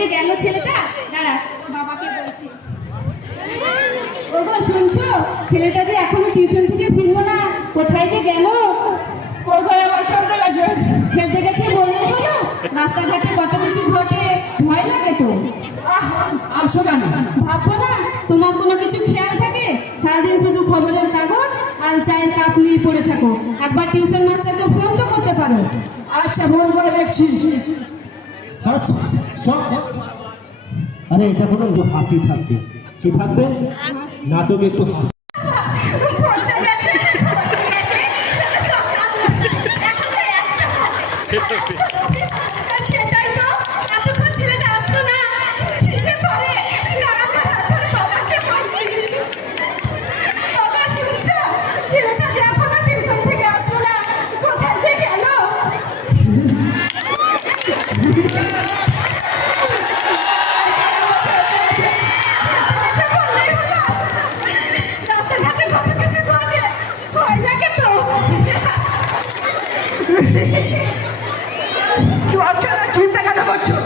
যে গেল ছেলেটা, দাঁড়া তোর বাবাকে বলছি। ওগো শুনছো, ছেলেটা যে এখনো টিউশন থেকে ফিরলো না, কোথায় যে গেল? কোথায় আবার খেলতে গেছে? খেলতে গেছে বললেই হলো? রাস্তাঘাটে কত কিছু ঘটে, ভয় লাগে তো। আছো কেন? ভাববো না তোমার কোনো কিছু খেয়াল থাকে? সারাদিন শুধু খবরের কাগজ আর চায়ের কাপ নিয়ে পড়ে থাকো। একবার টিউশন মাস্টারকে ফোন তো করতে পারো। আচ্ছা ফোন করে দেখছি। স্টপ। আরে এটা কোনো হাসি থাকবে, কি থাকবে? নাটকে একটু হাসি। পড়তে গেছে, সেটা সকাল, এখন তো একটা বাজে। সেটাই তো, এতক্ষণ ছেলেটা আসতো না, কিসে করে? দাঁড়াও, তোর বাবাকে বলছি। বাবা শুনছো, ছেলেটা যে এখনো টিউশন থেকে আসলো না, কোথায় যে গেল? আচ্ছা বললেই হলো? রাস্তাঘাটে কত কিছু ঘটে, ভয় লাগে তো। আচ্ছা চিন্তা কেন করছো?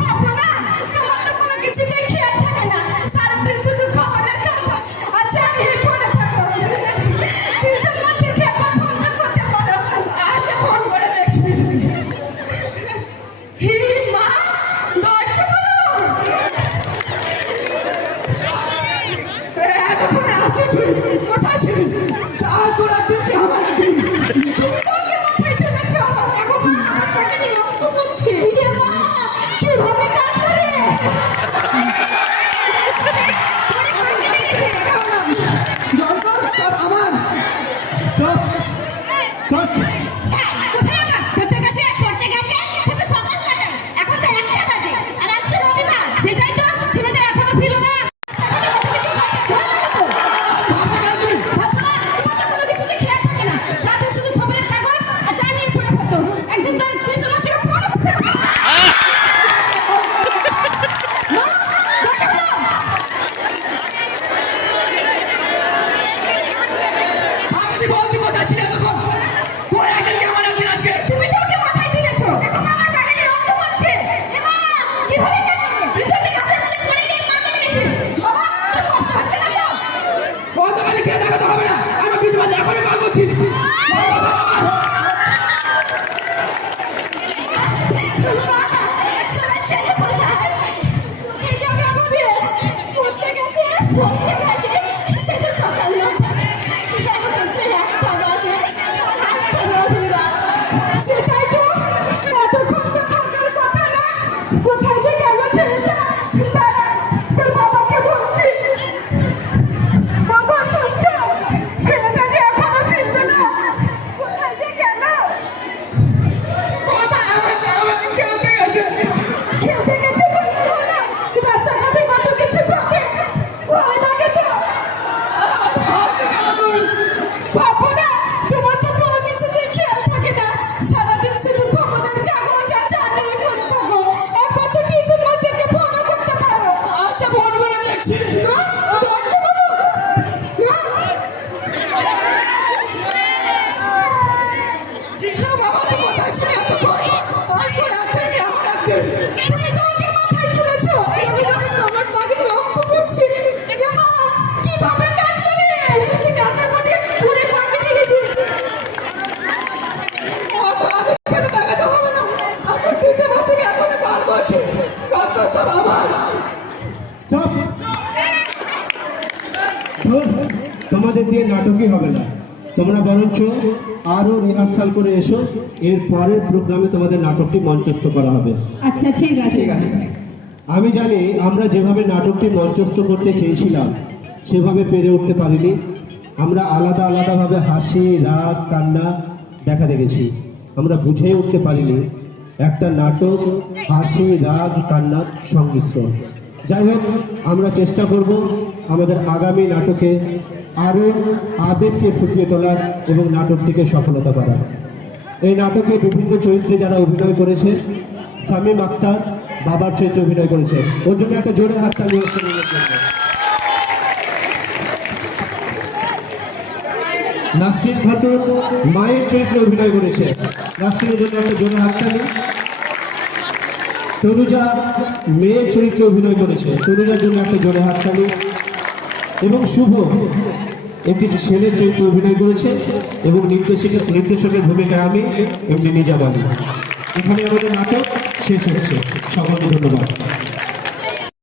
ভাবো না, তোমার তো কোনো কিছুতেই খেয়াল থাকে না, সারাদিন শুধু খবরের কাগজ আর চাকরি পড়ে থাকো। টিউশন মাস্টারকে একবার ফোন করতে পারো। আচ্ছা ফোন করে দেখছি। হি মা, দরজা বলো। এতক্ষণে আসছি তুই কোথায় ছিলি? চার তোরা দিতে আমার একদিন। তুমি তো ওকে মাথায় তুলেছো, দেখো মা, আমার পকেটে রক্ত পড়ছে। ইয়ে মা, কিভাবে কাটলে? জলকর সব আমার। স্টপ। কাট। কোথায় আবার? পড়তে গেছে, সে তো সকাল নটায়, এখন তো 1টা বাজে, আর আজ তো রবিবার। সেটাই তো, ছেলেটা এখনো ফিরলো না। রাস্তাঘাটে কত কিছু ঘটে, ভয় লাগে তো। ভাবো না, তোমার তো কোনো কিছুতে খেয়াল থাকে না, সারাদিন শুধু খবরের কাগজ আর চা নিয়ে পড়ে থাকতো। একদিন তো টিউশন মাস্টারকে ফোন করতে পারো। মা, দরজা খোলো। আমাকে বলতে কোথায় ছিলি এতক্ষণ? তোর একদিন কি আমার একদিন আজকে? তুমি তো ওকে মাথায় তুলেছো, দেখো মা, আমার গাড়িতে রক্ত পড়ছে। এ মা, কিভাবে কাটলে? টিউশন থেকে আসার পথে পড়ে গিয়ে পা কেটে গেছে। বাবা, তোর কষ্ট হচ্ছে না তো? বলতে পারলে কে দেখাতে হবে না। আমার কিছু বাজে এখনই কল করছি। মা, তোমার ছেলে কোথায়? কোথায় যাবে আমাদের? পড়তে গেছে, সে তো সকাল 9টা, এখন তো 1টা বাজে, আর আজ তো রবিবার। সেটাই তো, এতক্ষণ তো থাকার কথা না, কোথায় যে গেল ছেলেটা? দাঁড়া, তোর বাবাকে বলছি। বাবা শুনছো, ছেলেটা যে এখনো ফিরলো না, কোথায় যে গেল? কোথায় আমাকে খেলতে গেছে? খেলতে গেছে বলতে হলো? রাস্তাঘাটে কত কিছু ঘটে, ভয় লাগে তো। ভাবছো কেন তুমি? ভাবো না, তোমার তো কোনো কিছুতেই খেয়াল থাকে না, সারাদিন শুধু খবরের কাগজ আর চা নিয়ে পড়ে থাকো। একবার তো টিউশন মাস্টারকে ফোনও করতে পারো। আচ্ছা ফোন করে দেখছি। না, দরজা বলো। না, হ্যাঁ বাবা তুই কোথায় ছিলি এতক্ষণ? আর তোর একদিন কি আমার একদিন? তুমি তো ওকে মাথায় তুলেছো, আমার বাড়ি রক্ত পড়ছে। এ মা, কিভাবে কাটলো রে? রাস্তাঘাটে পুরে পা কেটে গেছে। আমি কেন দেখাতে হবে না? আমার পিছে বসে এখনই কল করছি। কত সব আমার। স্টপ। তোমাদের দিয়ে নাটকই হবে না, তোমরা বরঞ্চ আরো রিহার্সাল করে এসো, এর পরের প্রোগ্রামে তোমাদের নাটকটি মঞ্চস্থ করা হবে। আচ্ছা ঠিক আছে। আমি জানি আমরা যেভাবে নাটকটি মঞ্চস্থ করতে চেয়েছিলাম সেভাবে পেরে উঠতে পারিনি। আমরা আলাদা আলাদাভাবে হাসি, রাগ, কান্না দেখা দেখেছি, আমরা বুঝে উঠতে পারিনি একটা নাটক হাসি, রাগ, কান্নার সংমিশ্রণ। যাই হোক, আমরা চেষ্টা করব আমাদের আগামী নাটকে আরও আবেগকে ফুটিয়ে তোলার এবং নাটকটিকে সফলতা করার। এই নাটকে বিভিন্ন চরিত্রে যারা অভিনয় করেছে, শামীম আক্তার বাবার চরিত্রে অভিনয় করেছে, ওর জন্য একটা জোরে হাততালি হচ্ছে নিজের জন্য। নাসরিন খাতুন মায়ের চরিত্রে অভিনয় করেছে, নাসরিনের জন্য একটা জোরে হাততালি। তনুজা মেয়ের চরিত্রে অভিনয় করেছে, তনুজার জন্য একটা জোরে হাততালি। এবং শুভ একটি ছেলের চরিত্রে অভিনয় করেছে এবং নির্দেশকের ভূমিকায় আমি এমনি নিজাম আলী। এখানে আমাদের নাটক শেষ হচ্ছে। সকলকে ধন্যবাদ।